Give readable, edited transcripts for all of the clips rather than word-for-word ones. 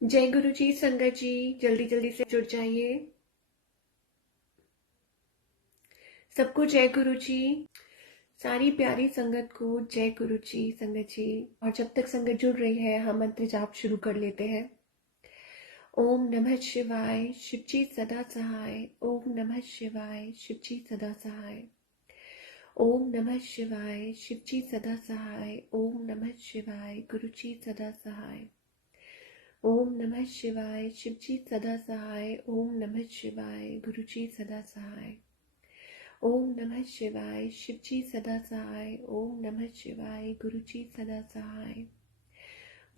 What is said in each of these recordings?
जय गुरु जी। संगत जी जल्दी जल्दी से जुड़ जाइए। सबको जय गुरु जी। सारी प्यारी संगत को जय गुरु जी। संगत जी, और जब तक संगत जुड़ रही है हम मंत्र जाप शुरू कर लेते हैं। ओम नमः शिवाय, शिवजी सदा सहाय। ओम नमः शिवाय, शिवजी सदा सहाय। ओम नमः शिवाय, शिवजी सदा सहाय। ओम नमः शिवाय, गुरुजी सदा सहाय। ओम नमः शिवाय, शिवजी सदा सहाय। ओम नमः शिवाय, गुरुजी सदा सहाय। ओम नमः शिवाय, शिवजी सदा सहाय। ओम नमः शिवाय, गुरुजी सदा सहाय।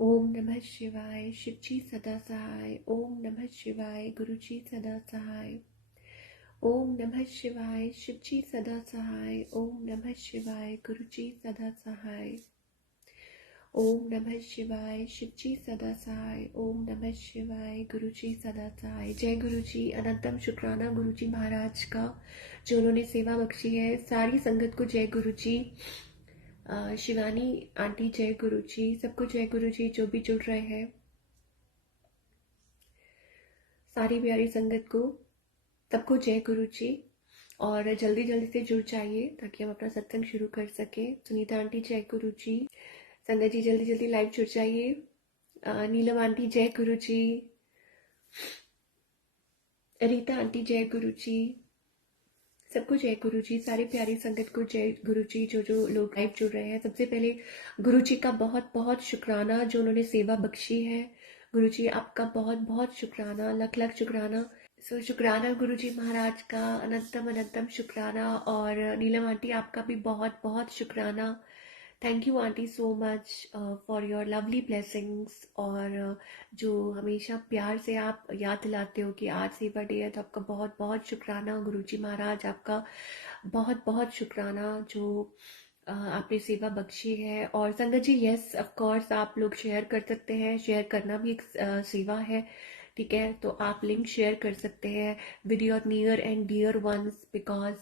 ओम नमः शिवाय, शिवजी सदा सहाय। ओम नमः शिवाय, गुरुजी सदा सहाय। ओम नमः शिवाय, शिवजी सदा सहाय। ओम नमः शिवाय, गुरुजी सदा सहाय। ओम नमः शिवाय, शिवजी सदा सहाय। ओम नमः शिवाय, गुरुजी सदा सहाय। जय गुरुजी। अनंतम शुक्राना गुरुजी महाराज का, जो उन्होंने सेवा बख्शी है। सारी संगत को जय गुरुजी। शिवानी आंटी जय गुरुजी। सबको जय गुरुजी जो भी जुड़ रहे हैं। सारी प्यारी संगत को सबको जय गुरुजी। और जल्दी जल्दी से जुड़ जाइए ताकि हम अपना सत्संग शुरू कर सके। सुनीता आंटी जय गुरुजी। संगत जी जल्दी जल्दी लाइव जुड़ जाइए। नीलम आंटी जय गुरुजी। रीता आंटी जय गुरुजी। सबको जय गुरुजी। सारी प्यारी संगत को जय गुरुजी। जो जो लोग लाइव जुड़ रहे हैं, सबसे पहले गुरुजी का बहुत बहुत शुक्राना जो उन्होंने सेवा बख्शी है। गुरुजी आपका बहुत बहुत शुक्राना, लख लख शुक्राना। सो शुक्राना गुरुजी महाराज का, अनंतम अनंतम शुक्राना। और नीलम आंटी आपका भी बहुत बहुत शुक्राना। Thank you aunty so much for your lovely blessings. और जो हमेशा प्यार से आप याद दिलाते हो कि आज सेवा डे है, तो आपका बहुत बहुत शुक्राना गुरुजी महाराज। आपका बहुत बहुत शुक्राना जो आपने सेवा बख्शी है। और संगत जी यस ऑफ कोर्स आप लोग शेयर कर सकते हैं। शेयर करना भी एक सेवा है, ठीक है। तो आप लिंक शेयर कर सकते हैं with your near and dear ones, because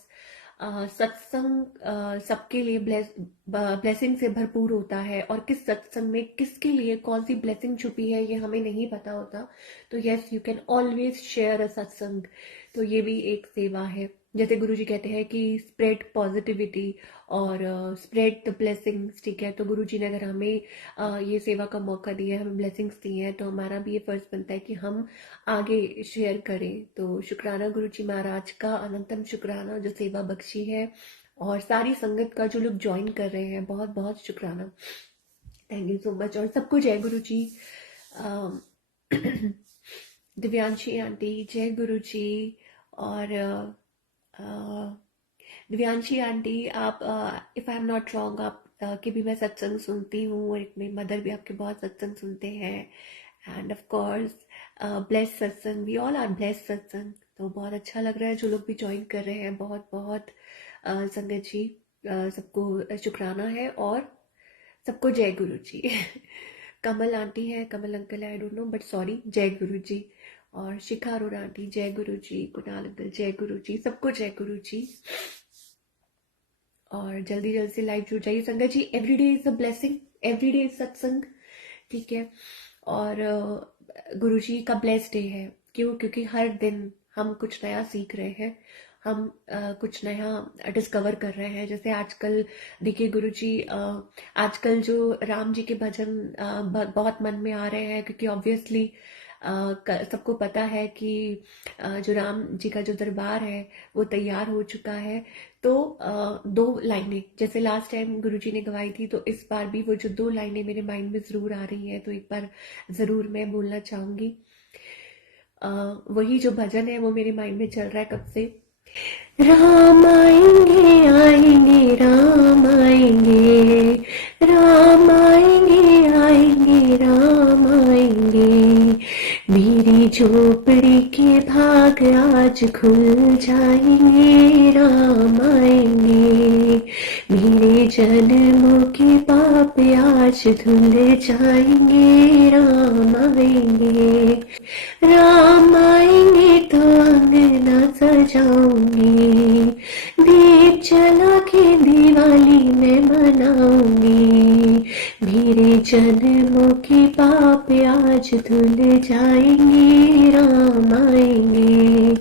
सत्संग सबके लिए ब्लेसिंग से भरपूर होता है। और किस सत्संग में किसके लिए कौन सी ब्लेसिंग छुपी है ये हमें नहीं पता होता। तो yes you can always share अ सत्संग। तो ये भी एक सेवा है। जैसे गुरुजी कहते हैं कि स्प्रेड पॉजिटिविटी और स्प्रेड द ब्लेसिंग्स, ठीक है। तो गुरुजी ने अगर हमें ये सेवा का मौका दिया है, हमें ब्लेसिंग्स दी हैं, तो हमारा भी ये फर्ज बनता है कि हम आगे शेयर करें। तो शुक्राना गुरुजी महाराज का, अनंतम शुक्राना जो सेवा बख्शी है। और सारी संगत का जो लोग ज्वाइन कर रहे हैं, बहुत बहुत शुक्राना। Thank you so much. और सबको जय गुरु जी। दिव्यांशी आंटी जय गुरु जी। और दिव्यांशी आंटी आप, if I am not wrong, आप की भी मैं सत्संग सुनती हूँ, और एक मेरी मदर भी आपके बहुत सत्संग सुनते हैं। एंड ऑफ कोर्स ब्लेस सत्संग, वी ऑल आर ब्लेस सत्संग। तो बहुत अच्छा लग रहा है जो लोग भी ज्वाइन कर रहे हैं। बहुत बहुत संगत जी सबको शुक्राना है। और सबको जय गुरु जी। कमल आंटी है, Kamal uncle I don't know but sorry, Jai Guru जी। और शिखा अरोड़ा आंटी जय गुरु जी। कुणाल अंकल जय गुरु जी। सबको जय गुरु जी। और जल्दी जल्दी से लाइव जुड़ जाइए संगत जी। Everyday is a blessing, everyday is satsang, ठीक है। और गुरु जी का ब्लेस्ड डे है। क्यों? क्योंकि हर दिन हम कुछ नया सीख रहे हैं, हम कुछ नया डिस्कवर कर रहे हैं। जैसे आजकल देखिए गुरु जी, आजकल जो राम जी के भजन बहुत मन में आ रहे हैं, क्योंकि ऑब्वियसली सबको पता है कि जो राम जी का जो दरबार है वो तैयार हो चुका है। तो दो लाइनें जैसे लास्ट टाइम गुरुजी ने गवाई थी, तो इस बार भी वो जो दो लाइनें मेरे माइंड में जरूर आ रही हैं, तो एक बार जरूर मैं बोलना चाहूंगी। वही जो भजन है वो मेरे माइंड में चल रहा है कब से। राम आएंगे आएंगे राम आएंगे, राम आएंगे आएंगे राम आएंगे, मेरी झोपड़ी के भाग आज खुल जाएंगे राम आएंगे, मेरे जन्मों के पाप आज धुल जाएंगे राम आएंगे, राम आएंगे तो अंगना सजाऊंगी, दीप जला के दिवाली मैं मनाऊंगी, मेरे जन्मों के पाप आज धुल जाएंगे, राम आएंगे,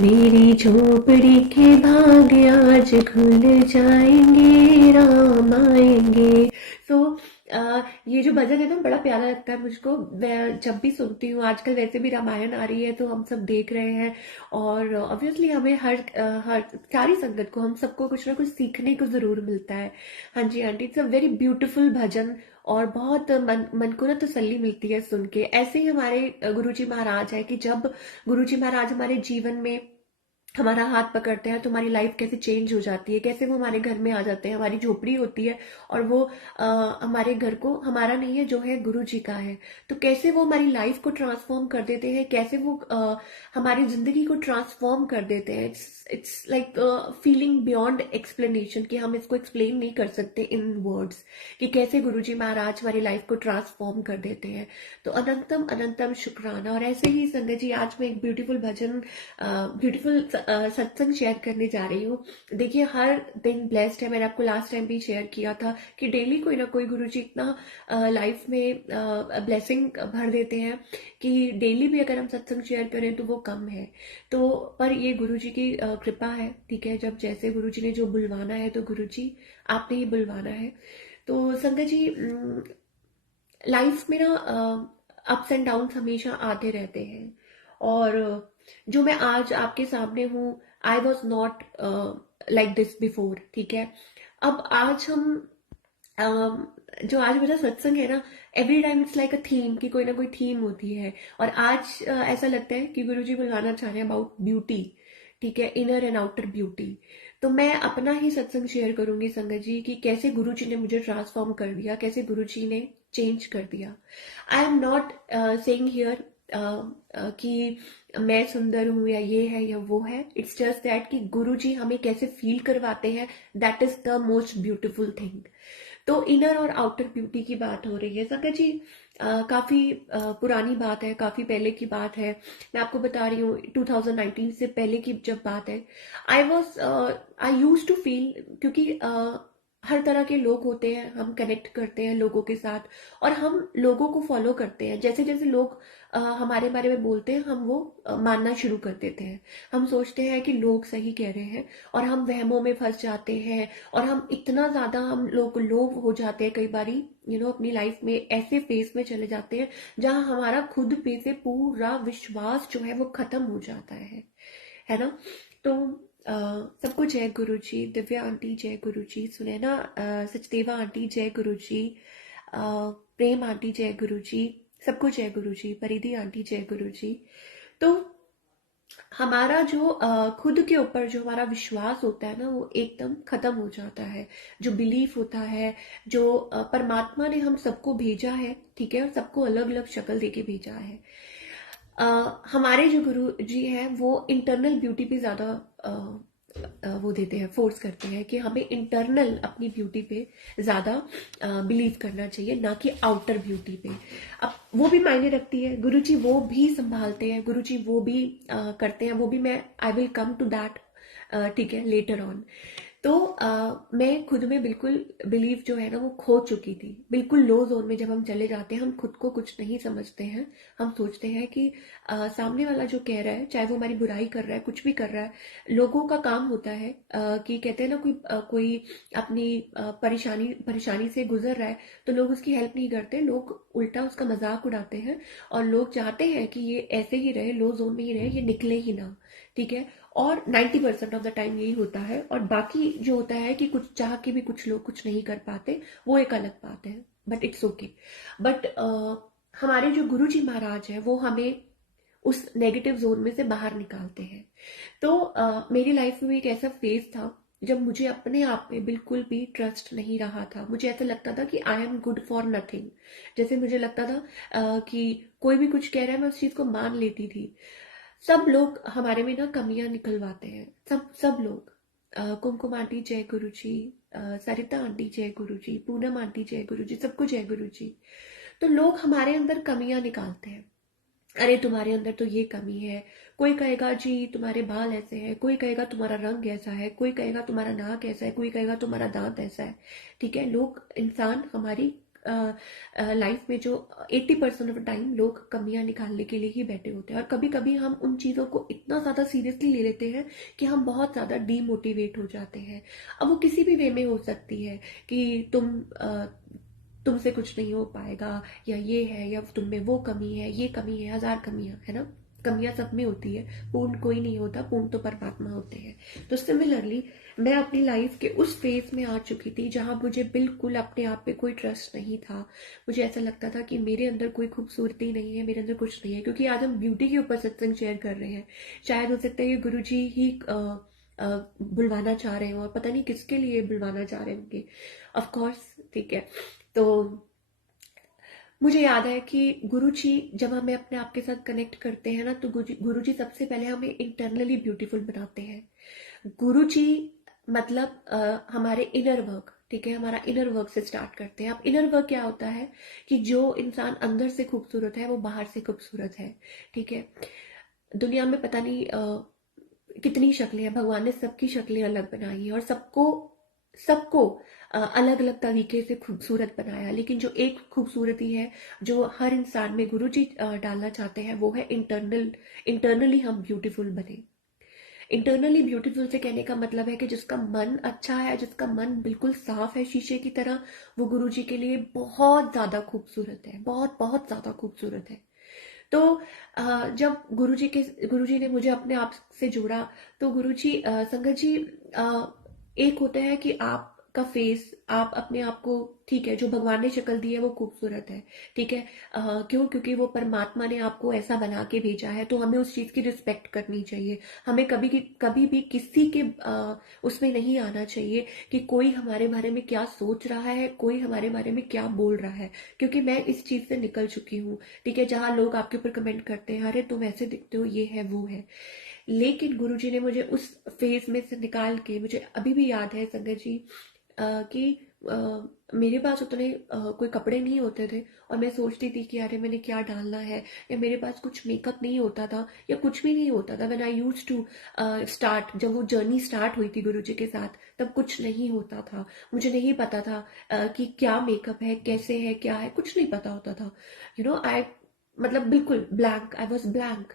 मेरी झोपड़ी के भाग आज खुल जाएंगे, राम आएंगे। सो ये जो भजन है ना बड़ा प्यारा लगता है मुझको। मैं जब भी सुनती हूँ, आजकल वैसे भी रामायण आ रही है तो हम सब देख रहे हैं, और ऑब्वियसली हमें हर सारी संगत को, हम सबको कुछ ना कुछ सीखने को जरूर मिलता है। हाँ जी aunty, it's a very beautiful bhajan, और बहुत मन को ना तसल्ली मिलती है सुन के। ऐसे ही हमारे गुरुजी महाराज है कि जब गुरुजी महाराज हमारे जीवन में हमारा हाथ पकड़ते हैं तो हमारी लाइफ कैसे चेंज हो जाती है, कैसे वो हमारे घर में आ जाते हैं। हमारी झोपड़ी होती है और वो हमारे घर को हमारा नहीं है, जो है गुरु जी का है। तो कैसे वो हमारी लाइफ को ट्रांसफॉर्म कर देते हैं, कैसे वो हमारी जिंदगी को ट्रांसफॉर्म कर देते हैं। It's like feeling beyond explanation, कि हम इसको एक्सप्लेन नहीं कर सकते इन वर्ड्स, कि कैसे गुरु जी महाराज हमारी लाइफ को ट्रांसफॉर्म कर देते हैं। तो अनंतम अनंतम शुक्राना। और ऐसे ही संगत जी, आज मैं एक ब्यूटीफुल भजन, ब्यूटीफुल सत्संग शेयर करने जा रही हूँ। देखिए, हर दिन ब्लेस्ड है। मैंने आपको लास्ट टाइम भी शेयर किया था कि डेली कोई ना कोई गुरुजी इतना लाइफ में ब्लेसिंग भर देते हैं कि डेली भी अगर हम सत्संग शेयर करें तो वो कम है। तो पर ये गुरुजी की कृपा है, ठीक है। जब जैसे गुरुजी ने जो बुलवाना है तो गुरुजी आपने ही बुलवाना है। तो संगत जी, लाइफ में ना अप्स एंड डाउन्स हमेशा आते रहते हैं, और जो मैं आज आपके सामने हूँ, I was not like this before, ठीक है। अब आज हम जो आज मेरा सत्संग है ना, every time it's like a theme, कि कोई ना कोई थीम होती है। और आज ऐसा लगता है कि गुरुजी बुलवाना चाह रहे हैं अबाउट ब्यूटी, ठीक है, इनर एंड आउटर ब्यूटी। तो मैं अपना ही सत्संग शेयर करूंगी संगत जी, कि कैसे गुरुजी ने मुझे ट्रांसफॉर्म कर दिया, कैसे गुरुजी ने चेंज कर दिया। I am not saying here कि मैं सुंदर हूं या ये है या वो है। इट्स जस्ट दैट कि गुरुजी हमें कैसे फील करवाते हैं, that is the most beautiful thing. तो इनर और आउटर ब्यूटी की बात हो रही है संगत जी। काफी पुरानी बात है, काफी पहले की बात है। मैं आपको बता रही हूँ 2019 से पहले की जब बात है। आई यूज टू फील, क्योंकि हर तरह के लोग होते हैं, हम कनेक्ट करते हैं लोगों के साथ, और हम लोगों को फॉलो करते हैं। जैसे जैसे लोग हमारे बारे में बोलते हैं, हम वो मानना शुरू कर देते हैं। हम सोचते हैं कि लोग सही कह रहे हैं, और हम वहमों में फंस जाते हैं। और हम इतना ज्यादा हम लोग हो जाते हैं कई बारी, अपनी लाइफ में ऐसे फेज में चले जाते हैं जहां हमारा खुद पे से पूरा विश्वास जो है वो खत्म हो जाता है ना। तो सबको जय गुरु जी। दिव्या आंटी जय गुरु जी। सुनैना सचदेवा आंटी जय गुरु जी। प्रेम आंटी जय गुरु जी। सबको जय गुरु जी। परिधि आंटी जय गुरु जी। तो हमारा जो खुद के ऊपर जो हमारा विश्वास होता है ना, वो एकदम खत्म हो जाता है। जो बिलीफ होता है, जो परमात्मा ने हम सबको भेजा है, ठीक है, और सबको अलग अलग शक्ल देके भेजा है। हमारे जो गुरु जी हैं वो इंटरनल ब्यूटी पे ज्यादा वो देते हैं, फोर्स करते हैं कि हमें इंटरनल अपनी ब्यूटी पे ज्यादा बिलीव करना चाहिए, ना कि आउटर ब्यूटी पे। अब वो भी मायने रखती है, गुरु जी वो भी संभालते हैं, गुरु जी वो भी करते हैं, वो भी मैं I will come to that, ठीक है, लेटर ऑन। तो मैं खुद में बिल्कुल बिलीव जो है ना वो खो चुकी थी, बिल्कुल लो जोन में। जब हम चले जाते हैं, हम खुद को कुछ नहीं समझते हैं। हम सोचते हैं कि सामने वाला जो कह रहा है, चाहे वो हमारी बुराई कर रहा है, कुछ भी कर रहा है, लोगों का काम होता है कि कहते हैं ना, कोई अपनी परेशानी परेशानी से गुजर रहा है तो लोग उसकी हेल्प नहीं करते, लोग उल्टा उसका मजाक उड़ाते हैं। और लोग चाहते हैं कि ये ऐसे ही रहे, लो जोन में ही रहे, ये निकले ही ना, ठीक है। और 90% ऑफ द टाइम यही होता है। और बाकी जो होता है कि कुछ चाह के भी कुछ लोग कुछ नहीं कर पाते, वो एक अलग बात है, बट इट्स ओके। बट हमारे जो गुरु जी महाराज है वो हमें उस नेगेटिव जोन में से बाहर निकालते हैं। तो मेरी लाइफ में एक ऐसा फेज था जब मुझे अपने आप पे बिल्कुल भी ट्रस्ट नहीं रहा था। मुझे ऐसा लगता था कि I am good for nothing. जैसे मुझे लगता था कि कोई भी कुछ कह रहा है, मैं उस चीज को मान लेती थी। सब लोग हमारे में ना कमियां निकलवाते हैं, सब सब लोग। कुमकुम आंटी जय गुरु जी। सरिता आंटी जय गुरु जी। पूनम आंटी जय गुरु जी। सबको जय गुरु जी। तो लोग हमारे अंदर कमियां निकालते हैं। अरे तुम्हारे अंदर तो ये कमी है, कोई कहेगा जी तुम्हारे बाल ऐसे हैं, कोई कहेगा तुम्हारा रंग ऐसा है, कोई कहेगा तुम्हारा नाक ऐसा है, कोई कहेगा तुम्हारा दांत ऐसा है, ठीक है। लोग इंसान हमारी लाइफ में जो 80% ऑफ टाइम लोग कमियां निकालने के लिए ही बैठे होते हैं, और कभी कभी हम उन चीज़ों को इतना ज़्यादा सीरियसली ले लेते हैं कि हम बहुत ज़्यादा डीमोटिवेट हो जाते हैं। अब वो किसी भी वे में हो सकती है कि तुमसे कुछ नहीं हो पाएगा, या ये है, या तुम में वो कमी है, ये कमी है, हजार कमियां है ना। कमियां सब में होती है, पूर्ण कोई नहीं होता, पूर्ण तो परमात्मा होते हैं। तो सिमिलरली मैं अपनी लाइफ के उस फेज में आ चुकी थी जहां मुझे बिल्कुल अपने आप पे कोई ट्रस्ट नहीं था। मुझे ऐसा लगता था कि मेरे अंदर कोई खूबसूरती नहीं है, मेरे अंदर कुछ नहीं है। क्योंकि आज हम ब्यूटी के ऊपर सत्संग शेयर कर रहे हैं, शायद हो सकता है ये गुरुजी ही बुलवाना चाह रहे हो, और पता नहीं किसके लिए बुलवाना चाह रहे होंगे, ऑफ कोर्स, ठीक है। तो मुझे याद है कि गुरुजी जब हमें अपने आप के साथ कनेक्ट करते हैं ना, तो गुरुजी सबसे पहले हमें इंटरनली ब्यूटीफुल बनाते हैं। गुरुजी मतलब हमारे इनर वर्क, ठीक है, हमारा इनर वर्क से स्टार्ट करते हैं। अब इनर वर्क क्या होता है कि जो इंसान अंदर से खूबसूरत है वो बाहर से खूबसूरत है, ठीक है। दुनिया में पता नहीं कितनी शक्लें हैं, भगवान ने सबकी शक्लें अलग बनाई हैं, और सबको सबको अलग अलग तरीके से खूबसूरत बनाया। लेकिन जो एक खूबसूरती है जो हर इंसान में गुरुजी डालना चाहते हैं, वो है इंटरनली हम ब्यूटीफुल बने। इंटरनली ब्यूटीफुल से कहने का मतलब है कि जिसका मन अच्छा है, जिसका मन बिल्कुल साफ है शीशे की तरह, वो गुरुजी के लिए बहुत ज्यादा खूबसूरत है, बहुत बहुत ज्यादा खूबसूरत है। तो जब गुरुजी ने मुझे अपने आप से जोड़ा, तो गुरुजी संगत जी, एक होता है कि आपका फेस, आप अपने आप को, ठीक है, जो भगवान ने शक्ल दी है वो खूबसूरत है, ठीक है। क्यों? क्योंकि वो परमात्मा ने आपको ऐसा बना के भेजा है, तो हमें उस चीज की रिस्पेक्ट करनी चाहिए। हमें कभी भी किसी के उसमें नहीं आना चाहिए कि कोई हमारे बारे में क्या सोच रहा है, कोई हमारे बारे में क्या बोल रहा है। क्योंकि मैं इस चीज से निकल चुकी हूँ, ठीक है, जहां लोग आपके ऊपर कमेंट करते हैं, अरे तुम ऐसे दिखते हो, ये है वो है। लेकिन गुरुजी ने मुझे उस फेज में से निकाल के, मुझे अभी भी याद है संगत जी कि मेरे पास उतने कोई कपड़े नहीं होते थे, और मैं सोचती थी कि अरे मैंने क्या डालना है, या मेरे पास कुछ मेकअप नहीं होता था, या कुछ भी नहीं होता था। When I used to start, जब वो जर्नी स्टार्ट हुई थी गुरुजी के साथ, तब कुछ नहीं होता था। मुझे नहीं पता था कि क्या मेकअप है, कैसे है, क्या है, कुछ नहीं पता होता था। आई मतलब बिल्कुल ब्लैंक, आई वॉज ब्लैंक।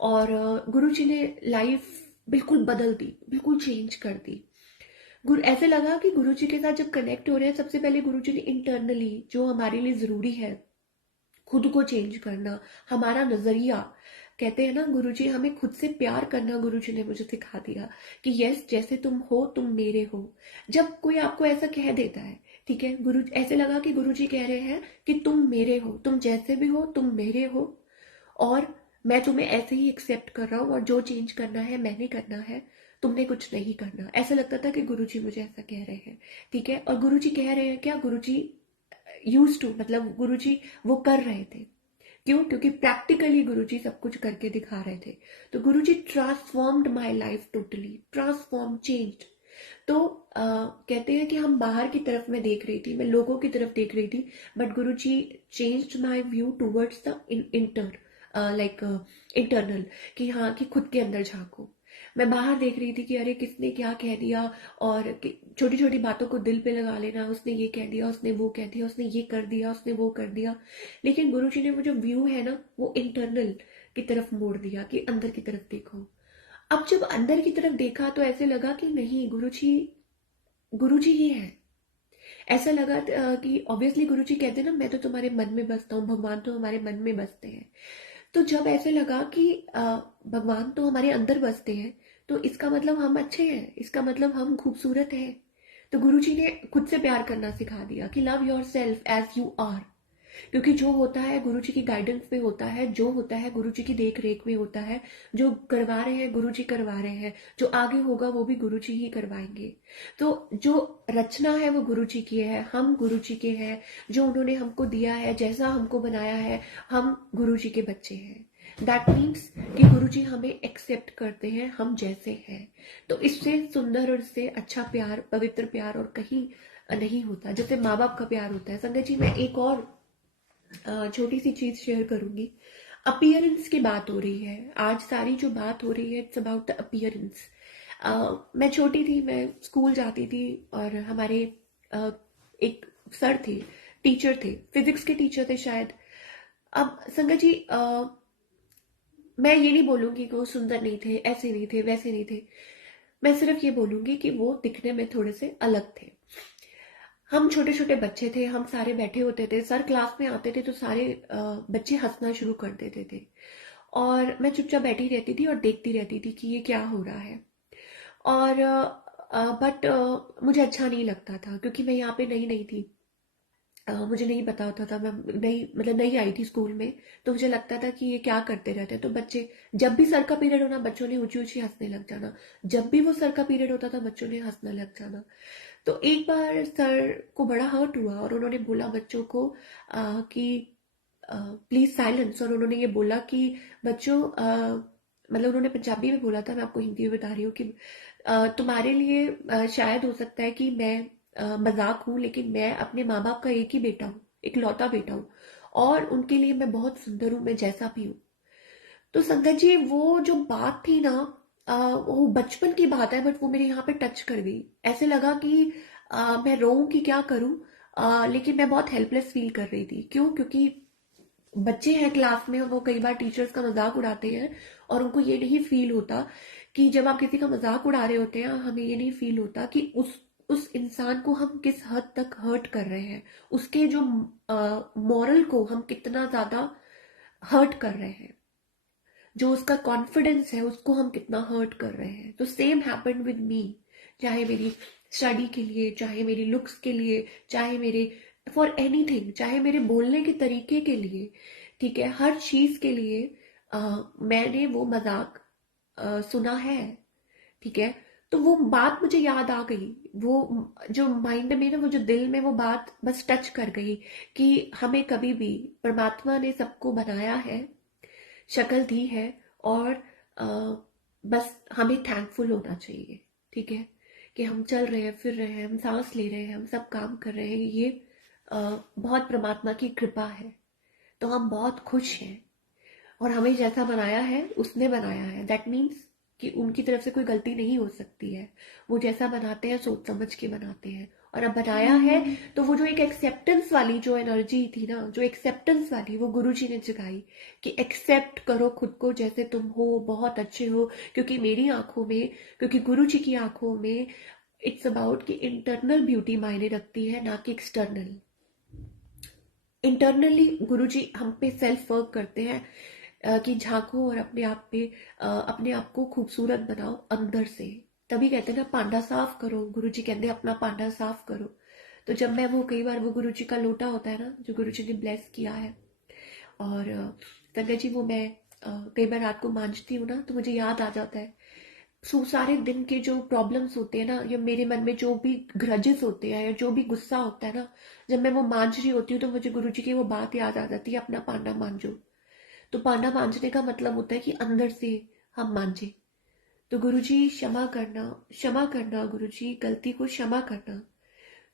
और गुरुजी ने लाइफ बिल्कुल बदल दी, बिल्कुल चेंज कर दी। गुरु ऐसे लगा कि गुरुजी के साथ जब कनेक्ट हो रहे हैं, सबसे पहले गुरुजी ने इंटरनली जो हमारे लिए जरूरी है, खुद को चेंज करना, हमारा नजरिया, कहते हैं ना, गुरुजी हमें खुद से प्यार करना, गुरुजी ने मुझे सिखा दिया कि यस, जैसे तुम हो, तुम मेरे हो। जब कोई आपको ऐसा कह देता है, ठीक है, गुरु ऐसे लगा कि गुरुजी कह रहे हैं कि तुम मेरे हो, तुम जैसे भी हो, तुम मेरे हो, और मैं तुम्हें ऐसे ही एक्सेप्ट कर रहा हूँ, और जो चेंज करना है मैंने करना है, तुमने कुछ नहीं करना। ऐसा लगता था कि गुरुजी मुझे ऐसा कह रहे हैं, ठीक है। और गुरुजी कह रहे हैं क्या? गुरुजी यूज टू, मतलब गुरुजी वो कर रहे थे। क्यों? क्योंकि प्रैक्टिकली गुरुजी सब कुछ करके दिखा रहे थे। तो Guruji transformed my life, totally transform, changed. तो कहते हैं कि हम बाहर की तरफ मैं देख रही थी, मैं लोगों की तरफ देख रही थी, but Guruji changed my view towards the like internal, कि हाँ, कि खुद के अंदर झांको। मैं बाहर देख रही थी कि अरे किसने क्या कह दिया, और छोटी छोटी बातों को दिल पे लगा लेना, उसने ये कह दिया, उसने वो कह दिया, उसने ये कर दिया, उसने वो कर दिया। लेकिन गुरुजी ने वो जो व्यू है ना, वो इंटरनल की तरफ मोड़ दिया कि अंदर की तरफ देखो। अब जब अंदर की तरफ देखा तो ऐसे लगा कि नहीं, गुरुजी गुरुजी ही है। ऐसा लगा कि ऑब्वियसली गुरुजी कहते हैं ना, मैं तो तुम्हारे मन में बसता हूँ, भगवान तो हमारे मन में बसते हैं। तो जब ऐसे लगा कि भगवान तो हमारे अंदर बसते हैं, तो इसका मतलब हम अच्छे हैं, इसका मतलब हम खूबसूरत हैं। तो गुरुजी ने खुद से प्यार करना सिखा दिया कि love yourself as you are. क्योंकि जो होता है गुरुजी की गाइडेंस में होता है, जो होता है गुरुजी की देख रेख में होता है, जो करवा रहे हैं गुरुजी करवा रहे हैं, जो आगे होगा वो भी गुरुजी ही करवाएंगे। तो जो रचना है वो गुरुजी की है, हम गुरुजी के हैं। जो उन्होंने हमको दिया है, जैसा हमको बनाया है, हम गुरुजी के बच्चे हैं। दैट मीन्स कि गुरुजी हमें एक्सेप्ट करते हैं हम जैसे हैं। तो इससे सुंदर और इससे अच्छा प्यार, पवित्र प्यार और कहीं नहीं होता, जैसे माँ बाप का प्यार होता है। संगत जी, मैं एक और छोटी सी चीज शेयर करूंगी। अपीयरेंस की बात हो रही है आज, सारी जो बात हो रही है, इट्स अबाउट द अपीयरेंस। मैं छोटी थी, मैं स्कूल जाती थी, और हमारे एक सर थे, टीचर थे, फिजिक्स के टीचर थे शायद। अब संगत जी मैं ये नहीं बोलूंगी कि वो सुंदर नहीं थे, ऐसे नहीं थे, वैसे नहीं थे। मैं सिर्फ ये बोलूंगी कि वो दिखने में थोड़े से अलग थे। हम छोटे छोटे बच्चे थे, हम सारे बैठे होते थे, सर क्लास में आते थे तो सारे बच्चे हंसना शुरू कर देते थे, और मैं चुपचाप बैठी रहती थी और देखती रहती थी कि ये क्या हो रहा है। और बट मुझे अच्छा नहीं लगता था, क्योंकि मैं यहाँ पे नई नई थी। मुझे नहीं पता होता था, मैं नई मतलब नई आई थी स्कूल में। तो मुझे लगता था कि ये क्या करते रहते हैं। तो बच्चे, जब भी सर का पीरियड होना, बच्चों ने ऊंची ऊंची हंसने लग जाना। जब भी वो सर का पीरियड होता था, बच्चों ने हंसने लग जाना। तो एक बार सर को बड़ा हर्ट हुआ और उन्होंने बोला बच्चों को कि प्लीज साइलेंस। और उन्होंने ये बोला कि बच्चों मतलब उन्होंने पंजाबी में बोला था, मैं आपको हिंदी में बता रही हूँ कि तुम्हारे लिए शायद हो सकता है कि मैं मजाक हूँ, लेकिन मैं अपने माँ बाप का एक ही बेटा हूँ, एक लौता बेटा हूँ, और उनके लिए मैं बहुत सुंदर हूँ, मैं जैसा भी हूँ। तो संगत जी वो जो बात थी ना, वो बचपन की बात है, बट वो मेरे यहाँ पे टच कर गई। ऐसे लगा कि मैं रोऊं कि क्या करूं। लेकिन मैं बहुत हेल्पलेस फील कर रही थी। क्यों? क्योंकि बच्चे हैं क्लास में, वो कई बार टीचर्स का मजाक उड़ाते हैं, और उनको ये नहीं फील होता कि जब आप किसी का मजाक उड़ा रहे होते हैं, हमें ये नहीं फील होता कि उस इंसान को हम किस हद तक हर्ट कर रहे हैं, उसके जो मॉरल को हम कितना ज्यादा हर्ट कर रहे हैं, जो उसका कॉन्फिडेंस है उसको हम कितना हर्ट कर रहे हैं। तो सेम हैपेंड विद मी। चाहे मेरी स्टडी के लिए, चाहे मेरी लुक्स के लिए, चाहे मेरे फॉर एनीथिंग, चाहे मेरे बोलने के तरीके के लिए, ठीक है, हर चीज के लिए मैंने वो मजाक सुना है। ठीक है। तो वो बात मुझे याद आ गई, वो जो माइंड में ना, वो जो दिल में वो बात बस टच कर गई कि हमें कभी भी परमात्मा ने सबको बनाया है, शक्ल दी है, और अ, बस हमें थैंकफुल होना चाहिए। ठीक है, कि हम चल रहे हैं, फिर रहे हैं, हम सांस ले रहे हैं, हम सब काम कर रहे हैं, ये बहुत परमात्मा की कृपा है। तो हम बहुत खुश हैं, और हमें जैसा बनाया है उसने बनाया है, दैट मीन्स कि उनकी तरफ से कोई गलती नहीं हो सकती है। वो जैसा बनाते हैं सोच समझ के बनाते हैं, और अब बनाया है। तो वो जो एक एक्सेप्टेंस वाली जो एनर्जी थी ना, जो एक्सेप्टेंस वाली, वो गुरुजी ने जगाई कि एक्सेप्ट करो खुद को जैसे तुम हो, बहुत अच्छे हो। क्योंकि मेरी आंखों में, क्योंकि गुरुजी की आंखों में इट्स अबाउट कि इंटरनल ब्यूटी मायने रखती है, ना कि एक्सटर्नल। इंटरनली गुरुजी हम पे सेल्फ वर्क करते हैं, कि झांको और अपने आप पे अपने आप को खूबसूरत बनाओ अंदर से। तभी कहते हैं ना, पांडा साफ करो, गुरुजी कहते हैं अपना पांडा साफ करो। तो जब मैं वो कई बार वो गुरुजी का लोटा होता है ना, जो गुरुजी ने ब्लेस किया है, और संगत जी वो मैं कई बार रात को मांझती हूँ ना, तो मुझे याद आ जाता है सारे दिन के जो प्रॉब्लम्स होते हैं ना, या मेरे मन में जो भी ग्रजेस होते हैं, या जो भी गुस्सा होता है ना, जब मैं वो मांझ रही होती हूँ तो मुझे गुरुजी की वो बात याद आ जाती है, अपना पांडा मांझो। तो पांडा मांझने का मतलब होता है कि अंदर से हम मांझे। तो गुरुजी क्षमा करना गुरुजी, गलती को क्षमा करना।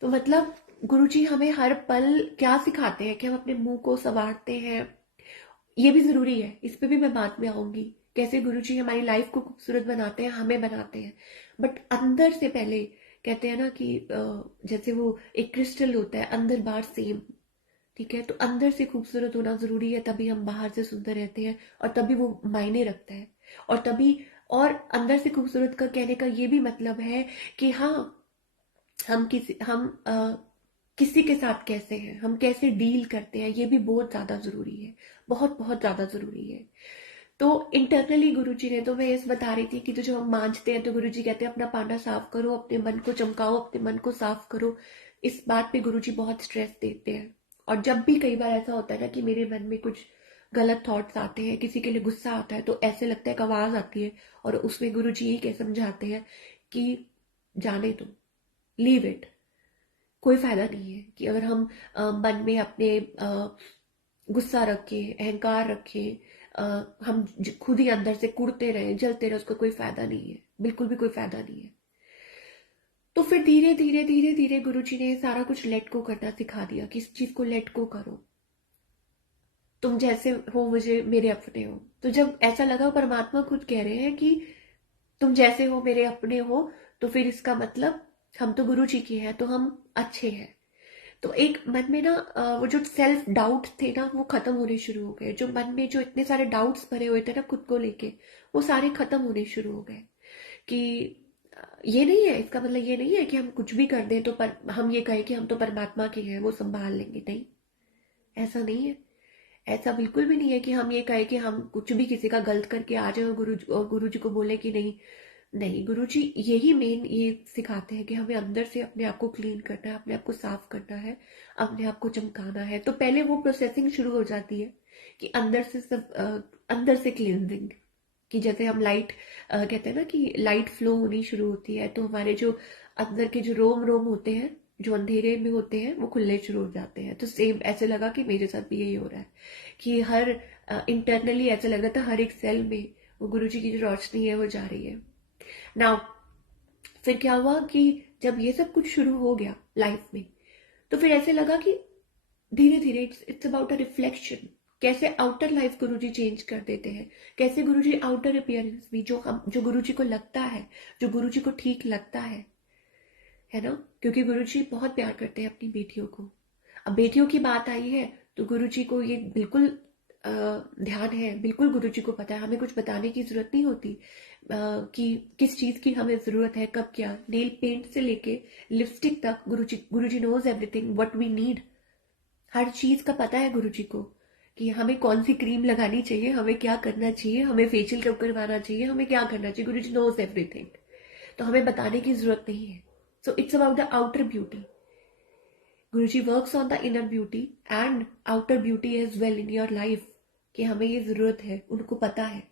तो मतलब गुरुजी हमें हर पल क्या सिखाते हैं कि हम अपने मुंह को संवारते हैं। ये भी जरूरी है, इस पे भी मैं बाद में आऊंगी, कैसे गुरुजी हमारी लाइफ को खूबसूरत बनाते हैं, हमें बनाते हैं। बट अंदर से पहले कहते हैं ना कि जैसे वो एक क्रिस्टल होता है, अंदर बाहर सेम। ठीक है, तो अंदर से खूबसूरत होना जरूरी है, तभी हम बाहर से सुंदर रहते हैं, और तभी वो मायने रखता है। और तभी, और अंदर से खूबसूरत का कहने का ये भी मतलब है कि हाँ, हम किसी के साथ कैसे हैं, हम कैसे डील करते हैं, ये भी बहुत ज्यादा जरूरी है, बहुत बहुत ज्यादा जरूरी है। तो इंटरनली गुरुजी ने, तो मैं इस बता रही थी कि तो जो हम मांझते हैं तो गुरुजी कहते हैं अपना पांडा साफ करो, अपने मन को चमकाओ, अपने मन को साफ करो। इस बात पे गुरुजी बहुत स्ट्रेस देते हैं। और जब भी कई बार ऐसा होता है ना कि मेरे मन में कुछ गलत थॉट्स आते हैं, किसी के लिए गुस्सा आता है, तो ऐसे लगता है कि आवाज आती है, और उसमें गुरुजी यही कह समझाते हैं कि जाने दो, लीव इट। कोई फायदा नहीं है कि अगर हम मन में अपने गुस्सा रखे, अहंकार रखे, हम खुद ही अंदर से कुड़ते रहे, जलते रहे, उसका कोई फायदा नहीं है, बिल्कुल भी कोई फायदा नहीं है। तो फिर धीरे धीरे धीरे धीरे गुरुजी ने सारा कुछ लेट गो करना सिखा दिया कि इस चीज को लेट गो करो, तुम जैसे हो मुझे मेरे अपने हो। तो जब ऐसा लगा, परमात्मा खुद कह रहे हैं कि तुम जैसे हो मेरे अपने हो, तो फिर इसका मतलब हम तो गुरु जी के हैं, तो हम अच्छे हैं। तो एक मन में ना वो जो सेल्फ डाउट थे ना वो खत्म होने शुरू हो गए। जो मन में जो इतने सारे डाउट्स भरे हुए थे ना खुद को लेके, वो सारे खत्म होने शुरू हो गए। कि ये नहीं है, इसका मतलब ये नहीं है कि हम कुछ भी कर दें तो हम ये कहें कि हम तो परमात्मा के हैं, वो संभाल लेंगे। नहीं, ऐसा नहीं है। ऐसा बिल्कुल भी नहीं है कि हम ये कहें कि हम कुछ भी किसी का गलत करके आ जाए और गुरु जी को बोले कि नहीं। नहीं, गुरु जी यही मेन ये सिखाते हैं कि हमें अंदर से अपने आप को क्लीन करना है, अपने आप को साफ करना है, अपने आप को चमकाना है। तो पहले वो प्रोसेसिंग शुरू हो जाती है कि अंदर से सब अंदर से क्लींजिंग। कि जैसे हम लाइट कहते हैं ना कि लाइट फ्लो होनी शुरू होती है, तो हमारे जो अंदर के जो रोम रोम होते हैं, जो अंधेरे में होते हैं, वो खुलने शुरू हो जाते हैं। तो सेम ऐसे लगा कि मेरे साथ भी यही हो रहा है कि हर इंटरनली ऐसा लग रहा था हर एक सेल में वो गुरु जी की जो रोशनी है वो जा रही है। नाउ फिर क्या हुआ कि जब ये सब कुछ शुरू हो गया लाइफ में, तो फिर ऐसे लगा कि धीरे धीरे इट्स अबाउट अ रिफ्लेक्शन। कैसे आउटर लाइफ गुरुजी चेंज कर देते हैं, कैसे गुरुजी आउटर अपीयरेंस भी जो गुरुजी को लगता है, जो गुरुजी को ठीक लगता है ना। क्योंकि गुरुजी बहुत प्यार करते हैं अपनी बेटियों को। अब बेटियों की बात आई है तो गुरुजी को ये बिल्कुल ध्यान है, बिल्कुल गुरुजी को पता है, हमें कुछ बताने की जरूरत नहीं होती कि किस चीज की हमें जरूरत है, कब क्या। नेल पेंट से लेके लिपस्टिक तक Guruji knows everything what we need. हर चीज का पता है गुरुजी को कि हमें कौन सी क्रीम लगानी चाहिए, हमें क्या करना चाहिए, हमें फेशियल कब करवाना चाहिए, हमें क्या करना चाहिए। गुरुजी नोज एवरीथिंग, तो हमें बताने की जरूरत नहीं है। So it's about the outer beauty. Guruji works on the inner beauty and outer beauty as well in your life, कि हमें ये जरूरत है, उनको पता है।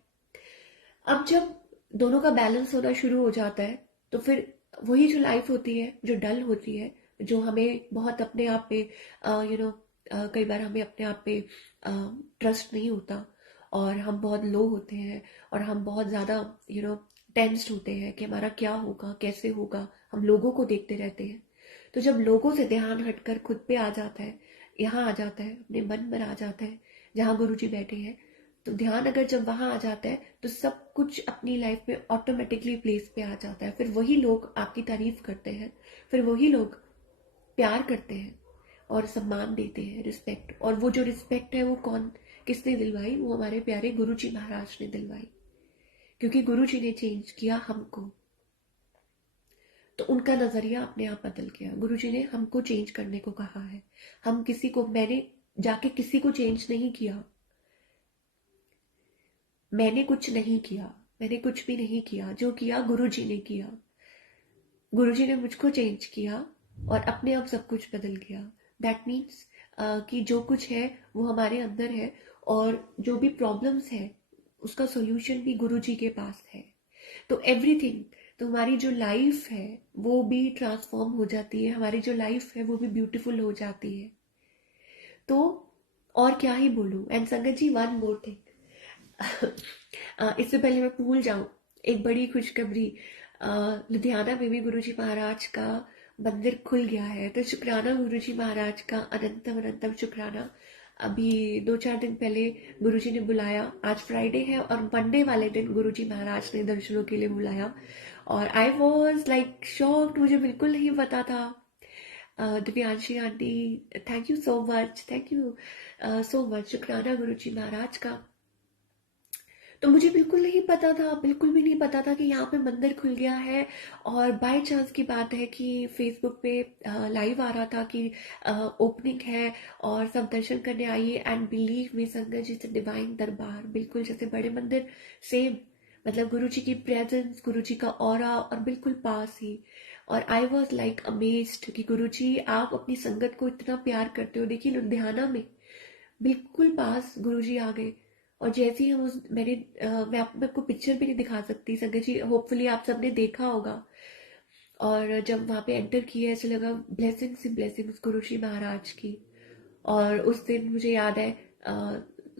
अब जब दोनों का बैलेंस होना शुरू हो जाता है, तो फिर वही जो लाइफ होती है जो डल होती है, जो हमें बहुत अपने आप पे कई बार हमें अपने आप पे ट्रस्ट नहीं होता, और हम बहुत लो होते हैं, और हम बहुत ज़्यादा टेंस्ड होते हैं कि हमारा क्या होगा, कैसे होगा। हम लोगों को देखते रहते हैं। तो जब लोगों से ध्यान हटकर खुद पे आ जाता है, यहाँ आ जाता है, अपने मन पर आ जाता है, जहाँ गुरु जी बैठे हैं, तो ध्यान अगर जब वहां आ जाता है तो सब कुछ अपनी लाइफ में ऑटोमेटिकली प्लेस पे आ जाता है। फिर वही लोग आपकी तारीफ करते हैं, फिर वही लोग प्यार करते हैं और सम्मान देते हैं, रिस्पेक्ट। और वो जो रिस्पेक्ट है वो किसने दिलवाई? वो हमारे प्यारे गुरु जी महाराज ने दिलवाई, क्योंकि गुरु जी ने चेंज किया हमको। तो उनका नजरिया अपने आप बदल गया। गुरु जी ने हमको चेंज करने को कहा है। मैंने जाके किसी को चेंज नहीं किया। मैंने कुछ नहीं किया, मैंने कुछ भी नहीं किया। जो किया गुरुजी ने किया। गुरुजी ने मुझको चेंज किया और अपने आप सब कुछ बदल गया। दैट मीन्स कि जो कुछ है वो हमारे अंदर है, और जो भी प्रॉब्लम्स है उसका सॉल्यूशन भी गुरुजी के पास है। तो एवरीथिंग, तो हमारी जो लाइफ है वो भी ट्रांसफॉर्म हो जाती है, हमारी जो लाइफ है वो भी ब्यूटीफुल हो जाती है। तो और क्या ही बोलूं। एंड संगत जी, वन मोर थिंग, इससे पहले मैं भूल जाऊं, एक बड़ी खुशखबरी। लुधियाना में भी गुरुजी महाराज का मंदिर खुल गया है। तो शुक्राना गुरुजी महाराज का, अनंतम अनंतम शुक्राना। अभी 2-4 दिन पहले गुरुजी ने बुलाया। आज फ्राइडे है और मंडे वाले दिन गुरुजी महाराज ने दर्शनों के लिए बुलाया, और आई वॉज लाइक शॉक्ड। मुझे बिल्कुल नहीं पता था। Divyanshi aunty, thank you so much, thank you so much. शुक्राना गुरुजी महाराज का। तो मुझे बिल्कुल नहीं पता था, बिल्कुल भी नहीं पता था कि यहाँ पे मंदिर खुल गया है। और बाय चांस की बात है कि फेसबुक पे लाइव आ रहा था कि ओपनिंग है और सब दर्शन करने आइए। एंड बिलीव मी संगत जी, डिवाइन दरबार बिल्कुल जैसे बड़े मंदिर, सेम। मतलब गुरु जी की प्रेजेंस, गुरु जी का ऑरा, और बिल्कुल पास ही। और आई वॉज लाइक अमेज्ड कि गुरु जी आप अपनी संगत को इतना प्यार करते हो। देखिए लुधियाना में बिल्कुल पास गुरुजी आ गए। और जैसे ही हम मैं आपको पिक्चर भी नहीं दिखा सकती संगत जी, होपफुली आप सबने देखा होगा। और जब वहां पे एंटर किया, ऐसे लगा ब्लेसिंग्स ही ब्लेसिंग्स गुरुजी महाराज की। और उस दिन मुझे याद है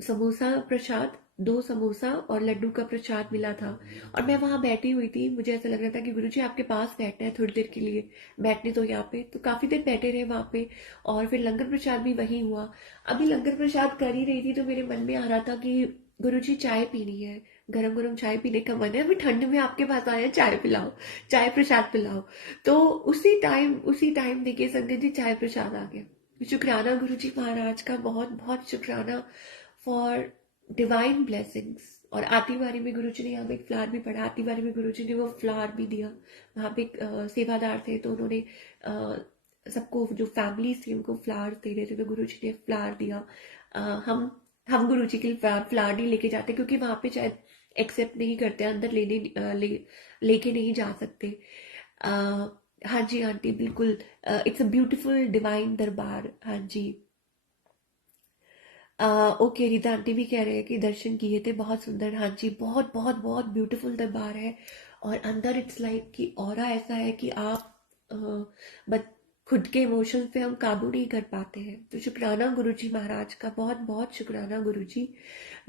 समोसा प्रसाद, 2 समोसा और लड्डू का प्रसाद मिला था। और मैं वहां बैठी हुई थी, मुझे ऐसा लग रहा था कि गुरुजी आपके पास बैठना है थोड़ी देर के लिए, बैठने तो यहाँ पे। तो काफी देर बैठे रहे वहां पे, और फिर लंगर प्रसाद भी वही हुआ। अभी लंगर प्रसाद कर ही रही थी तो मेरे मन में आ रहा था कि गुरुजी चाय पीनी है, गरम गरम चाय पीने का मन है, अभी ठंड में आपके पास आया, चाय पिलाओ, चाय प्रसाद पिलाओ। तो उसी टाइम देखिए संगत जी, चाय प्रसाद आ गया। शुक्राना गुरुजी महाराज का, बहुत बहुत शुक्राना फॉर डिवाइन ब्लेसिंग्स। और आती बारी में गुरुजी ने यहाँ पे एक फ्लावर भी पढ़ा, आती बारी में गुरुजी ने वो फ्लावर भी दिया। वहाँ पे सेवादार थे तो उन्होंने सबको, जो फैमिलीज थी उनको फ्लावर दे रहे थे, तो गुरुजी ने फ्लावर दिया। अ, हम हम गुरुजी के लिए फ्लावर नहीं लेके जाते क्योंकि वहाँ पे शायद एक्सेप्ट नहीं करते, अंदर लेके नहीं जा सकते। अ, हाँ जी आंटी, बिल्कुल। इट्स अ ब्यूटीफुल डिवाइन दरबार। हाँ जी। ओके, रीता आंटी भी कह रहे हैं कि दर्शन किए थे, बहुत सुंदर। हाँ जी, बहुत बहुत बहुत ब्यूटीफुल दरबार है। और अंदर इट्स लाइक कि ऑरा ऐसा है कि आप बट खुद के इमोशंस पे हम काबू नहीं कर पाते हैं। तो शुक्राना गुरुजी महाराज का, बहुत बहुत शुक्राना गुरुजी,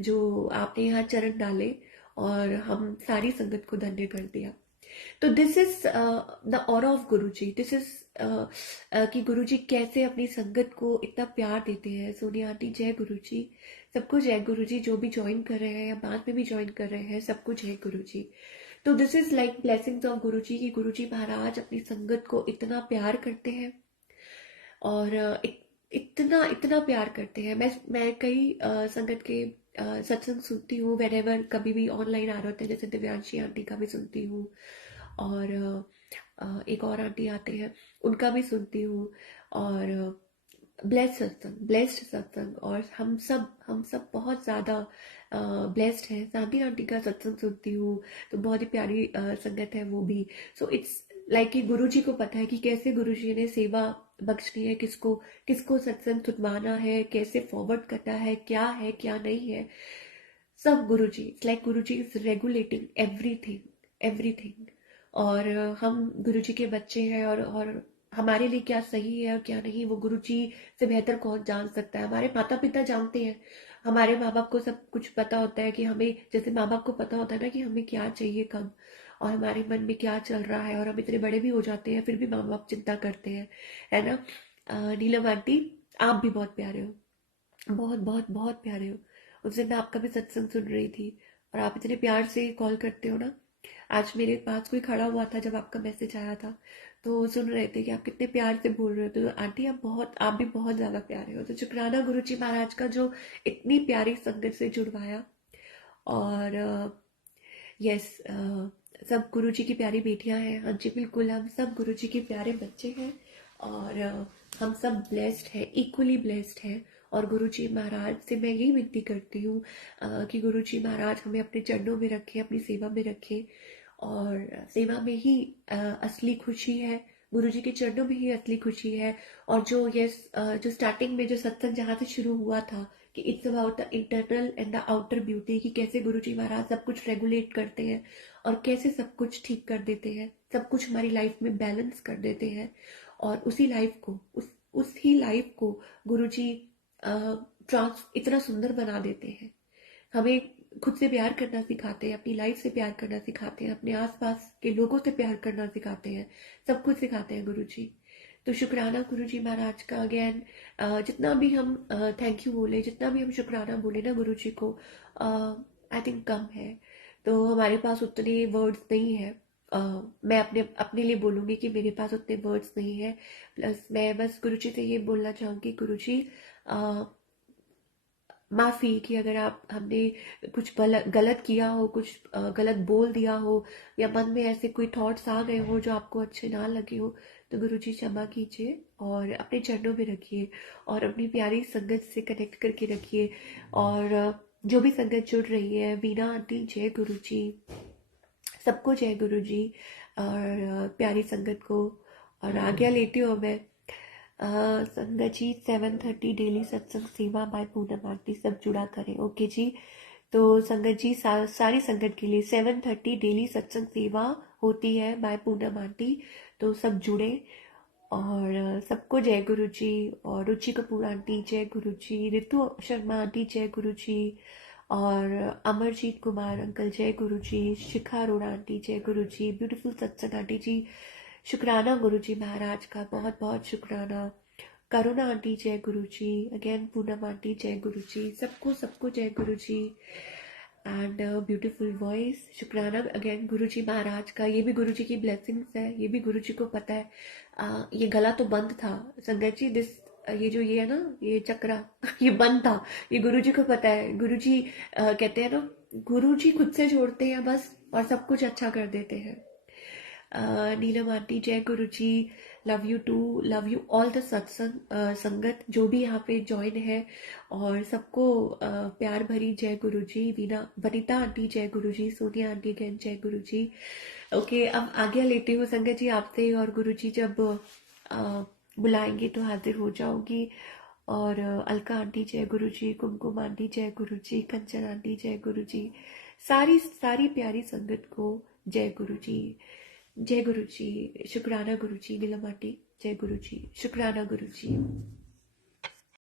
जो आपने यहाँ चरण डाले और हम सारी संगत को धन्य कर दिया। तो this is the aura of Guruji. This is कि गुरुजी कैसे अपनी संगत को इतना प्यार देते हैं। सोनिया आंटी, जय गुरुजी। सबको जय गुरुजी, जो भी ज्वाइन कर रहे हैं या बाद में भी ज्वाइन कर रहे हैं, सबको जय गुरुजी। तो this is like blessings of Guruji कि गुरुजी महाराज अपनी संगत को इतना प्यार करते हैं और इतना इतना प्यार करते हैं। मैं कई संगत के सत्संग सुनती हूँ, वेनेवर कभी भी ऑनलाइन आ रहे होते हैं, जैसे दिव्यांशी आंटी का भी सुनती हूँ, और एक और आंटी आते हैं उनका भी सुनती हूँ। और ब्लेस्ड सत्संग। और हम सब बहुत ज़्यादा ब्लेस्ड हैं। शांति आंटी का सत्संग सुनती हूँ तो बहुत ही प्यारी संगत है वो भी। सो इट्स लाइक कि गुरु जी को पता है कि कैसे गुरु जी ने सेवा बख्शनी है, किसको किसको सत्संग सुनवाना है, कैसे फॉरवर्ड करना है क्या नहीं है। सब गुरु जी, it's like Guru ji is regulating everything everything. और हम गुरु जी के बच्चे हैं, और हमारे लिए क्या सही है और क्या नहीं वो गुरु जी से बेहतर कौन जान सकता है। हमारे माता पिता जानते हैं, हमारे माँ बाप को सब कुछ पता होता है कि हमें, जैसे माँ बाप को पता होता है ना कि हमें क्या चाहिए कब, और हमारे मन में क्या चल रहा है। और हम इतने बड़े भी हो जाते हैं फिर भी माँ बाप चिंता करते हैं, है ना। नीलम आंटी, आप भी बहुत प्यारे हो, बहुत बहुत बहुत प्यारे हो। उस दिन मैं आपका भी सत्संग सुन रही थी और आप इतने प्यार से कॉल करते हो ना। आज मेरे पास कोई खड़ा हुआ था जब आपका मैसेज आया था, तो सुन रहे थे कि आप कितने प्यार से बोल रहे हो। तो आंटी, आप भी बहुत ज्यादा प्यारे हो। तो शुक्राना गुरुजी महाराज का जो इतनी प्यारी संगत से जुड़वाया। और यस, सब गुरुजी की प्यारी बेटियां हैं। हाँ जी बिल्कुल, हम सब गुरुजी के प्यारे बच्चे हैं। और हम सब ब्लेस्ड हैं, इक्वली ब्लेस्ड हैं। और गुरुजी महाराज से मैं यही विनती करती हूँ कि गुरुजी महाराज हमें अपने चरणों में रखें, अपनी सेवा में रखें। और सेवा में ही असली खुशी है, गुरुजी के चरणों में ही असली खुशी है। और जो जो स्टार्टिंग में जो सत्संग जहाँ से शुरू हुआ था कि it's about the internal and the outer beauty, कि कैसे गुरुजी महाराज सब कुछ रेगुलेट करते हैं और कैसे सब कुछ ठीक कर देते हैं, सब कुछ हमारी लाइफ में बैलेंस कर देते हैं। और उसी लाइफ को, उस ही लाइफ को गुरुजी ट्रांस इतना सुंदर बना देते हैं। हमें खुद से प्यार करना सिखाते हैं, अपनी लाइफ से प्यार करना सिखाते हैं, अपने आसपास के लोगों से प्यार करना सिखाते हैं, सब कुछ सिखाते हैं गुरुजी। तो शुक्राना गुरुजी महाराज का अगेन। जितना भी हम थैंक यू बोले, जितना भी हम शुक्राना बोले ना गुरुजी को, आई थिंक कम है। तो हमारे पास उतने वर्ड्स नहीं है। मैं अपने अपने लिए बोलूँगी कि मेरे पास उतने वर्ड्स नहीं है। प्लस मैं बस गुरुजी से ये बोलना चाहूँगी, गुरुजी माफ़ी, कि अगर आप हमने कुछ गलत किया हो, कुछ गलत बोल दिया हो, या मन में ऐसे कोई थॉट्स आ गए हो जो आपको अच्छे ना लगे हो, तो गुरुजी क्षमा कीजिए और अपने चरणों में रखिए और अपनी प्यारी संगत से कनेक्ट करके रखिए। और जो भी संगत जुड़ रही है, वीणा आंटी जय गुरुजी, सबको जय गुरुजी। और प्यारी संगत को और आज्ञा लेती हूँ मैं। संगत जी 7:30 डेली सत्संग सेवा बाय पूनम आंटी, सब जुड़ा करें। ओके जी। तो संगत जी सारी संगत के लिए 7:30 डेली सत्संग सेवा होती है बाय पूनम आंटी, तो सब जुड़े। और सबको जय गुरु जी। और रुचि कपूर आंटी जय गुरु जी, रितु शर्मा आंटी जय गुरु जी, और अमरजीत कुमार अंकल जय गुरु जी, शिखा अरोड़ा आंटी जय गुरु जी, ब्यूटीफुल सत्संग आंटी जी, शुक्राना गुरु जी महाराज का, बहुत बहुत शुक्राना। करुणा आंटी जय गुरु जी, अगेन पूनम आंटी जय गुरु जी, सबको सबको जय गुरु जी। एंड ब्यूटीफुल वॉइस, शुक्राना अगेन गुरु जी महाराज का। ये भी गुरु जी की ब्लेसिंग्स है, ये भी गुरु जी को पता है। ये गला तो बंद था संगत जी, दिस ये जो ये है ना, ये चक्रा ये बंद था। ये गुरुजी को पता है। गुरुजी कहते हैं ना, गुरुजी खुद से जोड़ते हैं बस, और सब कुछ अच्छा कर देते हैं। नीलम aunty, Jai Guru ji. Love you too, love you all the satsang sangat जो भी यहाँ पे ज्वाइन है, और सबको प्यार भरी जय गुरु जी। वीना, वनीता आंटी जय गुरु जी। सोनिया आंटी अगेन जय गुरु जी। ओके, अब आज्ञा लेती हूँ संगत जी आपसे, और गुरु जी जब बुलाएंगे तो हाजिर हो जाओगी। और अलका आंटी जय गुरु जी, कुमकुम आंटी जय गुरु जी, कंचन आंटी जय गुरु जी, सारी सारी प्यारी संगत को जय गुरु जी। जय गुरु जी, शुक्राना गुरु जी। नीलम आंटी जय गुरु जी, शुक्राना गुरु जी।